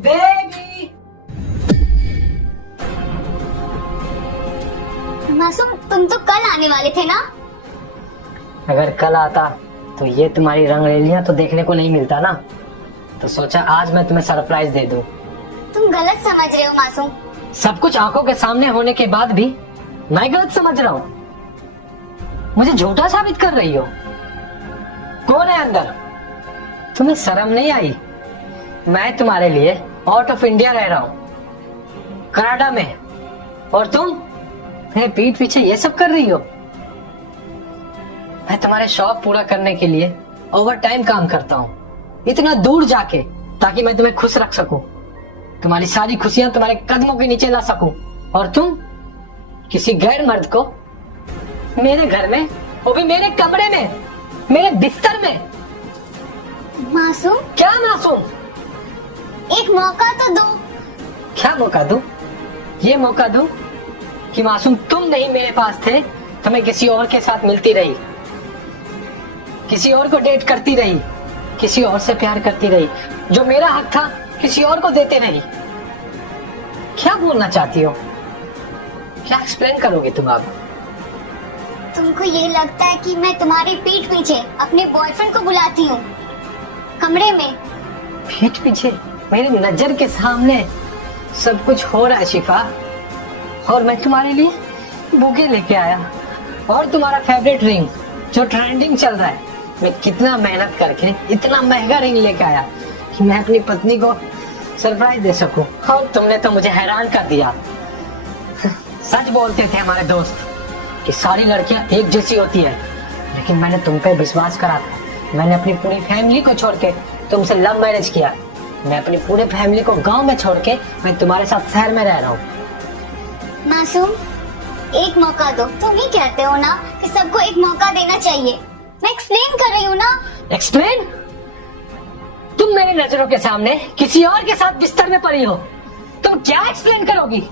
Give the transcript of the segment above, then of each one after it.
Baby. मासूम, तुम तो कल आने वाले थे ना? अगर कल आता तो ये तुम्हारी रंगरेलियां तो देखने को नहीं मिलता ना, तो सोचा आज मैं तुम्हें सरप्राइज दे दूं। तुम गलत समझ रहे हो मासूम। सब कुछ आंखों के सामने होने के बाद भी मैं गलत समझ रहा हूँ? मुझे झूठा साबित कर रही हो? कौन है अंदर? तुम्हें शर्म नहीं आई? मैं तुम्हारे लिए आउट ऑफ इंडिया रह रहा हूँ, कनाडा में, और तुम मेरे पीठ पीछे ये सब कर रही हो। मैं तुम्हारे शौक पूरा करने के लिए ओवर टाइम काम करता हूँ, इतना दूर जाके, ताकि मैं तुम्हें खुश रख सकूं, तुम्हारी सारी खुशियां तुम्हारे कदमों के नीचे ला सकूं, और तुम किसी गैर मर्द को मेरे घर में, वो भी मेरे कमरे में, मेरे बिस्तर में। मासूम, क्या मासूम? एक मौका तो दो। क्या मौका दूं? ये मौका दूं कि मासूम तुम नहीं मेरे पास थे तो मैं किसी और के साथ मिलती रही, किसी और को डेट करती रही, किसी और से प्यार करती रही, जो मेरा हक था किसी और को देते रही। क्या बोलना चाहती हो? क्या एक्सप्लेन करोगे तुम अब? तुमको ये लगता है कि मैं तुम्हारी पीठ पीछे अपने बॉयफ्रेंड को बुलाती हूँ कमरे में? पीठ पीछे मेरी नजर के सामने सब कुछ हो रहा है शिफा, और मैं तुम्हारे लिए बुके लेके आया, और तुम्हारा फेवरेट रिंग जो ट्रेंडिंग चल रहा है, मैं कितना मेहनत करके इतना महंगा रिंग लेके आया कि मैं अपनी पत्नी को सरप्राइज दे सकूं, और तुमने तो मुझे हैरान कर दिया। सच बोलते थे हमारे दोस्त कि सारी लड़कियां एक जैसी होती है, लेकिन मैंने तुम पे विश्वास करा था। मैंने अपनी पूरी फैमिली को छोड़ के तुमसे लव मैरिज किया। मैं अपनी पूरे फैमिली को गांव में छोड़ के मैं तुम्हारे साथ शहर में रह रहा हूँ। मासूम, एक मौका दो। तुम ही कहते हो ना कि सबको एक मौका देना चाहिए। मैं एक्सप्लेन कर रही हूँ ना। एक्सप्लेन? तुम मेरी नजरों के सामने किसी और के साथ बिस्तर में पड़ी हो, तुम क्या एक्सप्लेन करोगी?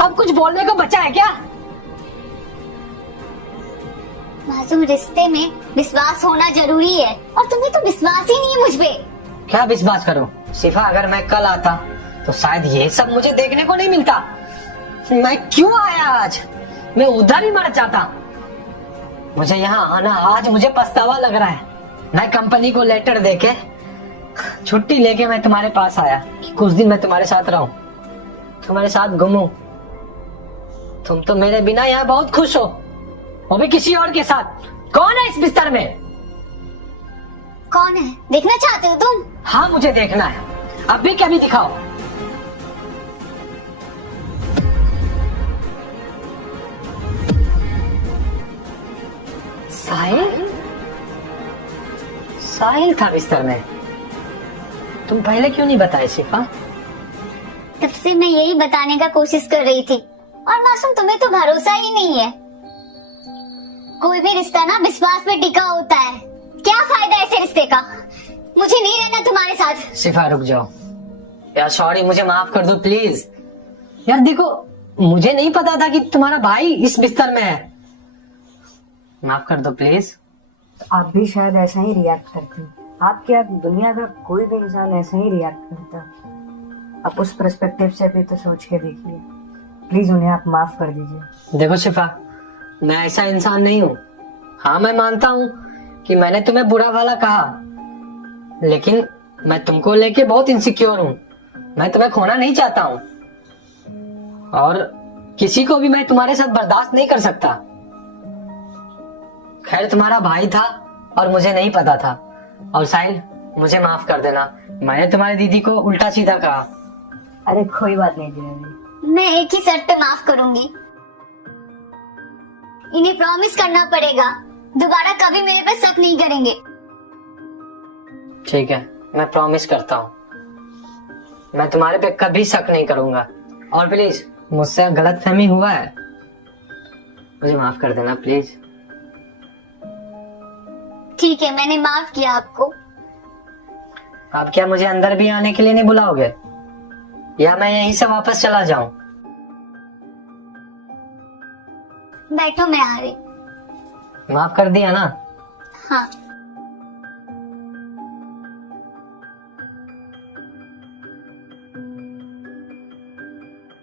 अब कुछ बोलने को बचा है क्या? मासूम, रिश्ते में विश्वास होना जरूरी है, और तुम्हें तो विश्वास ही नहीं है मुझ पे। क्या विश्वास करूं शिफा? अगर मैं कल आता तो शायद ये सब मुझे देखने को नहीं मिलता। मैं क्यों आया आज? मैं उधर ही मर जाता। मुझे यहाँ आना आज मुझे पछतावा लग रहा है। मैं कंपनी को लेटर देके छुट्टी लेके मैं तुम्हारे पास आया कि कुछ दिन मैं तुम्हारे साथ रहूं, तुम्हारे साथ घूमूं। तुम तो मेरे बिना यहाँ बहुत खुश हो, वो भी किसी और के साथ। कौन है इस बिस्तर में? कौन है देखना चाहते हो तुम? हाँ, मुझे देखना है। अभी क्या भी दिखाओ। साहिल? साहिल था बिस्तर में। तुम पहले क्यों नहीं बताए शिफा? तब से मैं यही बताने का कोशिश कर रही थी। और मासूम, तुम्हें तो भरोसा ही नहीं है। कोई भी रिश्ता ना विश्वास पे टिका होता है। क्या फायदा ऐसे रिश्ते का? मुझे नहीं रहना तुम्हारे साथ। शिफा रुक जाओ यार, सॉरी, मुझे माफ कर दो प्लीज। यार देखो, मुझे नहीं पता था कि तुम्हारा भाई इस बिस्तर में है। माफ कर दो प्लीज। आप भी शायद ऐसा ही रिएक्ट करते हैं। आप क्या, दुनिया का कोई भी इंसान ऐसा ही रिएक्ट करता। आप उस पर्सपेक्टिव से भी तो सोच के देखिए। प्लीज उन्हें आप माफ कर दीजिए। देखो शिफा, मैं ऐसा इंसान नहीं हूँ। हाँ, मैं मानता हूँ कि मैंने तुम्हें बुरा भला कहा, लेकिन मैं तुमको लेके बहुत इनसिक्योर हूँ। मैं तुम्हें खोना नहीं चाहता हूँ, और किसी को भी मैं तुम्हारे साथ बर्दाश्त नहीं कर सकता। खैर, तुम्हारा भाई था और मुझे नहीं पता था। और साहिल, मुझे माफ कर देना, मैंने तुम्हारी दीदी को उल्टा सीधा कहा। अरे कोई बात नहीं जी। मैं एक ही शर्त पे माफ करूंगी। इन्हें प्रॉमिस करना पड़ेगा दोबारा कभी मेरे पे शक नहीं करेंगे। ठीक है, मैं प्रॉमिस करता हूँ, मैं तुम्हारे पे कभी शक नहीं करूंगा। और प्लीज, मुझसे गलतफहमी हुआ है, मुझे माफ कर देना प्लीज। ठीक है, मैंने माफ किया आपको। आप क्या मुझे अंदर भी आने के लिए नहीं बुलाओगे, या मैं यहीं से वापस चला जाऊं? बैठो, मैं आ रही। माफ कर दिया ना? हाँ।